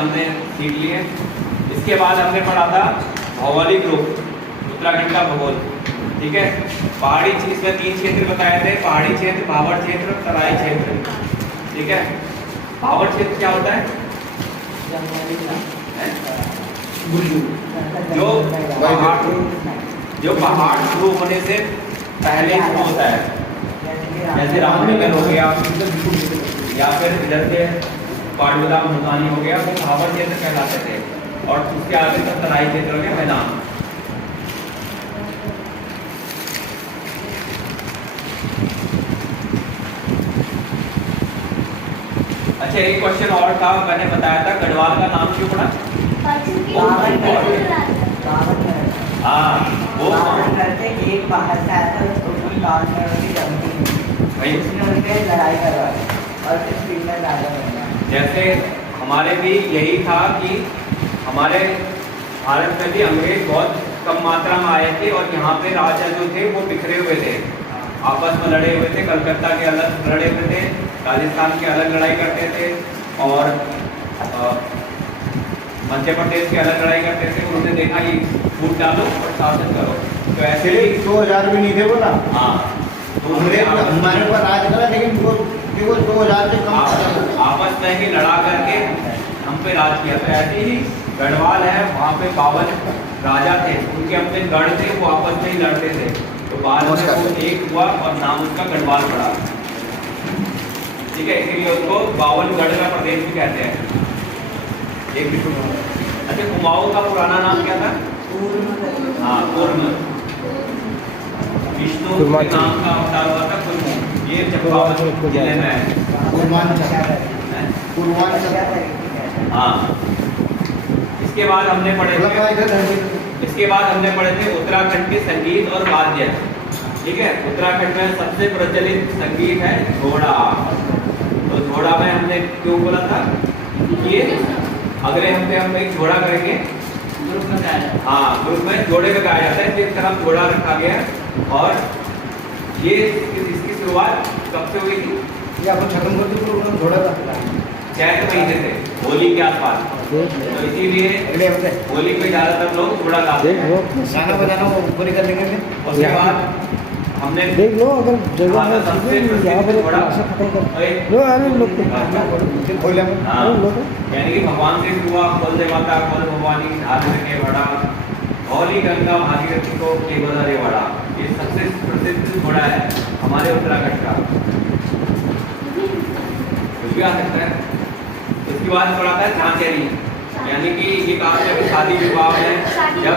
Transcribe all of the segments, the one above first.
हमने सीख लिए। इसके बाद हमने पढ़ा था भौगोलिक रूप, उत्तराखंड का भूगोल। ठीक है, पहाड़ी, इसमें 3 क्षेत्र बताए थे, पहाड़ी क्षेत्र, भावर क्षेत्र, तराई क्षेत्र। ठीक है, भावर क्षेत्र क्या होता है? जो पहाड़ शुरू होने से पहले शुरू होता है, जैसे रामनगर हो गया या फिर इधर के पाटुदा मुल्तानी हो गया, वो भावर क्षेत्र कहलाते थे। और उसके आगे तक तराई क्षेत्र हो गया, मैदान। अच्छा, एक क्वेश्चन और था, मैंने बताया था गढ़वाल का नाम क्यों पड़ा? हाँ, वो एक बाहर से आया था, उसको गाँव में उसकी जमीन उसने उनके लड़ाई करवाई और फिर फील्ड में राजा बन गया। जैसे हमारे भी यही था कि हमारे भारत में भी अंग्रेज बहुत कम मात्रा में आए थे और यहाँ पे राजा जो थे वो बिखरे हुए थे, आपस में लड़े हुए थे। कलकत्ता के अलग लड़े हुए थे, राजस्थान के अलग लड़ाई करते थे और मध्य प्रदेश के अलग लड़ाई करते थे। उन्होंने देखा कि फूट डालो और शासन करो, तो ऐसे ही 2000 भी नहीं थे वो ना। हाँ, तो हमारे ऊपर राज करा, लेकिन वो 2000 से कम आपस में ही लड़ा करके हम पे राज किया। तो ऐसे ही गढ़वाल है, वहाँ पे 52 राजा थे, उनके अपने गढ़ थे, वो आपस में ही लड़ते थे। तो बाद में वो एक हुआ और नाम उसका गढ़वाल पड़ा। ठीक है, इसीलिए उसको 52 गढ़ का प्रदेश भी कहते हैं। एक अच्छा, कुमाऊं का पुराना नाम क्या था? हाँ, कुर्म। विष्णु के नाम का अवतार हुआ था कुर्म। ये चंपावत जिले में है। हाँ, इसके बाद हमने पढ़े थे उत्तराखंड के संगीत और वाद्य। ठीक है, उत्तराखंड में सबसे प्रचलित संगीत है घोड़ा। तो घोड़ा में हमने क्यों बोला था ये अगले हफ्ते हम एक घोड़ा करेंगे, ग्रुप में गाया। हाँ, ग्रुप में घोड़े में गाया जाता है, जिस तरह घोड़ा रखा गया है। और ये इसकी शुरुआत कब से हुई थी? ये आपको खत्म कर दो, घोड़ा का चैत महीने से, होली के आसपास। तो इसीलिए होली पे ज्यादातर लोग घोड़ा गाते हैं, गाना बजाना वो पूरी कर लेंगे। उसके बाद हमने देख लो, अगर जगह है यहाँ पर घोड़ा खत्म कर लो। अरे लोग यानी कि भगवान से हुआ, बोलते माता बोल भगवानी आदर के बड़ा, होली गंगा भागीरथी को के गोदावरी बड़ा। ये सबसे प्रसिद्ध घोड़ा है हमारे उत्तराखंड का, कुछ भी आ सकता है। उसके बाद पड़ा था झांझरी, यानी कि ये कहा जाए कि शादी विवाह में जब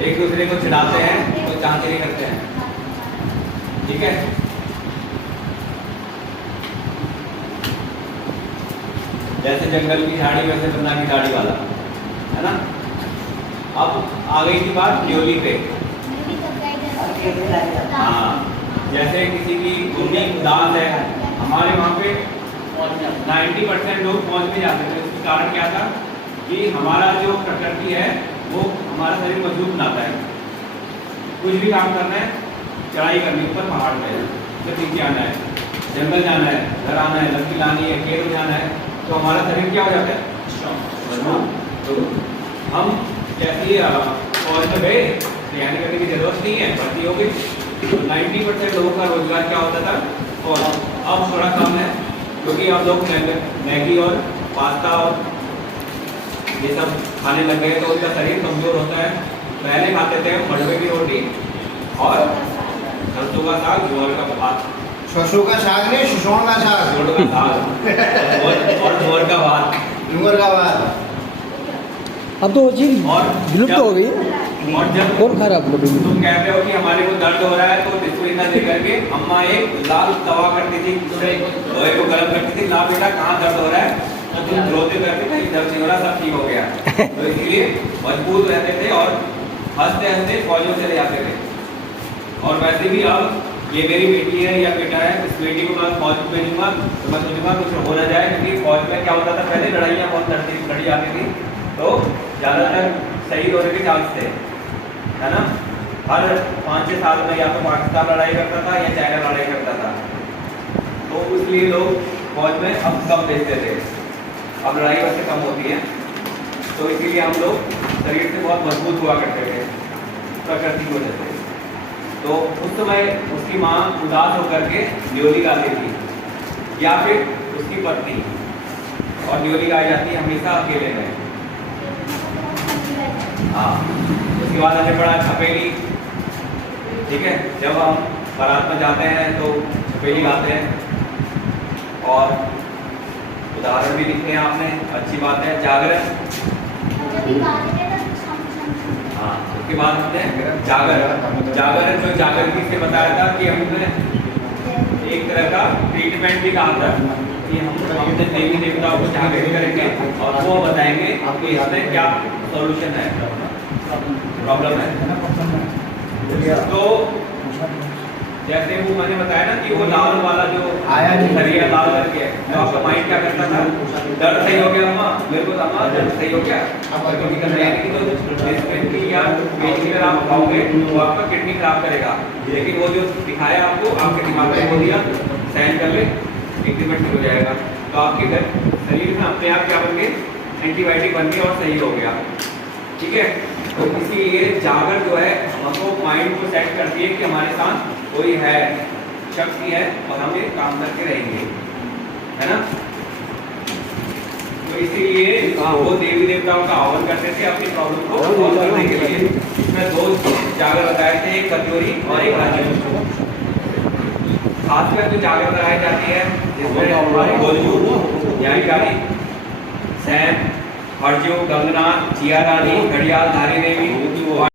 एक दूसरे को चिढ़ाते हैं तो झांझरी करते हैं। ठीक है, जैसे जंगल की झाड़ी वैसे गन्ना की झाड़ी वाला, है ना। अब आ गई थी बात न्योली पे। हाँ, जैसे किसी की घूमने उदास है, हमारे वहाँ पे 90% लोग पहुँच भी जाते थे। उसका कारण क्या था कि हमारा जो प्रकृति है वो हमारा शरीर मजबूत बनाता है। कुछ भी काम करना है, चढ़ाई करनी, ऊपर पहाड़ पे तो नीचे आना है, जंगल जाना है, घर आना है, लकड़ी लानी है, खेत जाना है, तो हमारा शरीर क्या हो जाता है? मजबूत। तो हम जैसे फौज में गए, तैयारी करने की जरूरत नहीं है, भर्ती हो गई। तो 90% लोगों का रोजगार क्या होता था? फौज। अब थोड़ा कम है, क्योंकि अब लोग मैगी और पास्ता और ये सब खाने लग गए, तो उनका शरीर कमजोर होता है। पहले खाते थे मड़वे की रोटी और सरसों का साग, ज्वार का भात। सरसों का साग नहीं, सुसौन का साग, जोड़ का साग और ज्वार का भात। डूंगर का भात। अब तो वो चीज और विलुप्त हो गई। और जब कौन खा रहा है? तुम कहते हो कि हमारे को दर्द हो रहा है, तो डिस्को इतना दे करके अम्मा एक लाल तवा करती थी, लोहे को गर्म करती थी, ला बेटा कहाँ दर्द हो रहा है, तो तुम रोते करके कहीं दर्द नहीं हो रहा, सब ठीक हो गया। तो इसीलिए मजबूत रहते थे और हंसते हंसते फौजों से ले जाते थे। और वैसे भी अब ये मेरी बेटी है या बेटा है, इस बेटी को मैं फौज में भेजूंगा तो मैं सोचूंगा कुछ हो ना जाए, क्योंकि फौज में क्या होता था, पहले लड़ाइयाँ बहुत लड़ी जाती थी, तो ज़्यादातर शहीद होने के चांस थे, है ना। हर 5-6 साल में या तो पाकिस्तान लड़ाई करता था या चाइना लड़ाई करता था, तो इसलिए लोग फौज में अब कम भेजते थे। अब लड़ाई वैसे कम होती है, तो इसीलिए हम लोग शरीर से बहुत मजबूत हुआ करते थे प्रकृति की वजह से। तो उस समय उसकी माँ उदास होकर के न्योली गाती थी या फिर उसकी पत्नी, और न्योली गाई जाती है हमेशा अकेले में। हाँ, उसके बाद आगे पड़ा छपेली। ठीक है, जब हम बारात में जाते हैं तो छपेली गाते हैं, और उदाहरण भी लिखते हैं आपने, अच्छी बात है। जागरण, हाँ, उसके बाद हमने जागरण जो जागरण से बताया था कि हमने एक तरह का ट्रीटमेंट भी कहा था कि हम अपने देवी देवताओं को जागृत करेंगे और वो बताएंगे कि इसमें क्या सॉल्यूशन है, प्रॉब्लम है। तो जैसे वो मैंने बताया ना कि वो लाल वाला जो शरीर लाल करके, तो आपका माइंड क्या करता था, दर्द सही हो गया अम्मा, मेरे को अम्मा दर्द सही हो गया, अब कोई दिक्कत नहीं आएगी। तो डिस्प्लेन की या पेन किलर आप खाओगे तो आपका किडनी खराब करेगा, लेकिन वो जो दिखाया आपको, आपके दिमाग में वो दिया सहन कर ले, इंक्रीमेंट हो जाएगा। तो आपके शरीर में अपने आप क्या बन गए, एंटीबायोटिक बन गया और सही हो गया। ठीक है, तो इसीलिए जागर जो है हमको माइंड को सेट करती है कि हमारे साथ कोई है, शख्स ही है और हम ये काम करके रहेंगे, है ना। तो इसीलिए वो देवी देवताओं का आह्वान करते थे अपनी प्रॉब्लम को सॉल्व करने के लिए। इसमें दो जागर बताए थे, एक कत्योरी और एक राजू। खासकर जो जागर लगाई जाती है जिसमें हमारे गोलजू, यानी सैम, हरजू, गंगनाथ, जिया रानी, घड़ियाल, धारी देवी,